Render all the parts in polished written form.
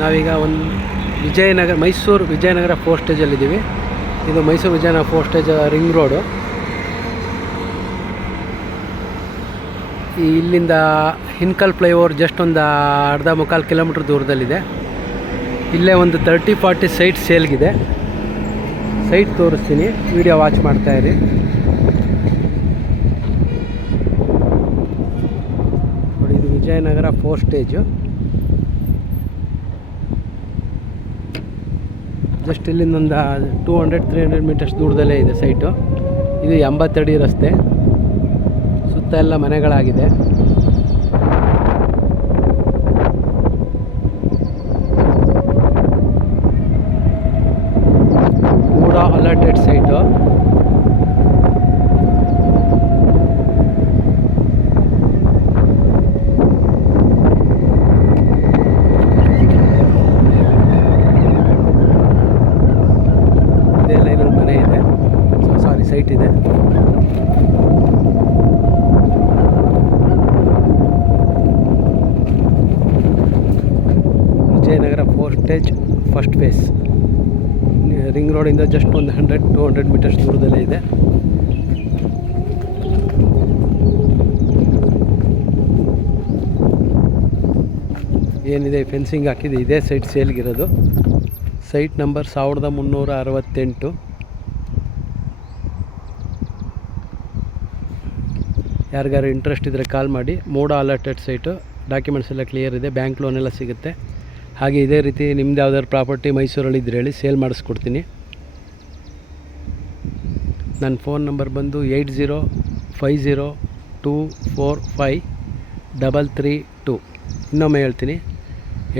ನಾವೀಗ ಮೈಸೂರು ವಿಜಯನಗರ 4 ಸ್ಟೇಜಲ್ಲಿದ್ದೀವಿ. ಇದು Mysuru Vijayanagara 4 stage ring road. ಇಲ್ಲಿಂದ ಹಿನ್ಕಲ್ ಫ್ಲೈಓವರ್ ಜಸ್ಟ್ ಒಂದು ಅರ್ಧ ಮುಕ್ಕಾಲು ಕಿಲೋಮೀಟ್ರ್ ದೂರದಲ್ಲಿದೆ. ಇಲ್ಲೇ ಒಂದು 30-40 ಸೈಟ್ ಸೇಲ್ಗಿದೆ. ಸೈಟ್ ತೋರಿಸ್ತೀನಿ, ವಿಡಿಯೋ ವಾಚ್ ಮಾಡ್ತಾಯಿರಿ. ನೋಡಿ, ಇದು ವಿಜಯನಗರ 4 ಸ್ಟೇಜು. ಜಸ್ಟ್ ಇಲ್ಲಿಂದ ಒಂದು 200-300 ಮೀಟರ್ಸ್ ದೂರದಲ್ಲೇ ಇದೆ ಸೈಟು. ಇದು 80 ಅಡಿ ರಸ್ತೆ, ಸುತ್ತ ಎಲ್ಲ ಮನೆಗಳಾಗಿದೆ. MUDA alerted site. ಇದೆಲ್ಲ ಇನ್ನೊಂದು ಮನೆ ಇದೆ, ಸೈಟ್ ಇದೆ. Vijayanagar 4 stage first phase ring ರೋಡಿಂದ ಜಸ್ಟ್ ಒಂದು 100-200 ಮೀಟರ್ಸ್ ದೂರದಲ್ಲೇ ಇದೆ. ಏನಿದೆ ಫೆನ್ಸಿಂಗ್ ಹಾಕಿದೆ. ಇದೇ ಸೈಟ್ ಸೇಲ್ಗಿರೋದು. Site number 1368. ಯಾರಿಗಾರು ಇಂಟ್ರೆಸ್ಟ್ ಇದ್ದರೆ ಕಾಲ್ ಮಾಡಿ. ಮೂಡಾ ಅಲರ್ಟೆಡ್ ಸೈಟು, ಡಾಕ್ಯುಮೆಂಟ್ಸ್ ಎಲ್ಲ ಕ್ಲಿಯರ್ ಇದೆ, ಬ್ಯಾಂಕ್ ಲೋನ್ ಎಲ್ಲ ಸಿಗುತ್ತೆ. ಹಾಗೆ ಇದೇ ರೀತಿ ನಿಮ್ದು ಯಾವ್ದಾದ್ರು ಪ್ರಾಪರ್ಟಿ ಮೈಸೂರಲ್ಲಿ ಇದ್ರೆ ಹೇಳಿ, ಸೇಲ್ ಮಾಡಿಸ್ಕೊಡ್ತೀನಿ. ನನ್ನ ಫೋನ್ ನಂಬರ್ ಬಂದು 8050245332. ಇನ್ನೊಮ್ಮೆ ಹೇಳ್ತೀನಿ,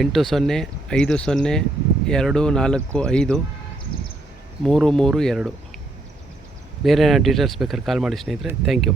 8050245332. ಬೇರೆ ಡೀಟೇಲ್ಸ್ ಬೇಕಾದ್ರೆ ಕಾಲ್ ಮಾಡಿ ಸ್ನೇಹಿತರೆ. Thank you.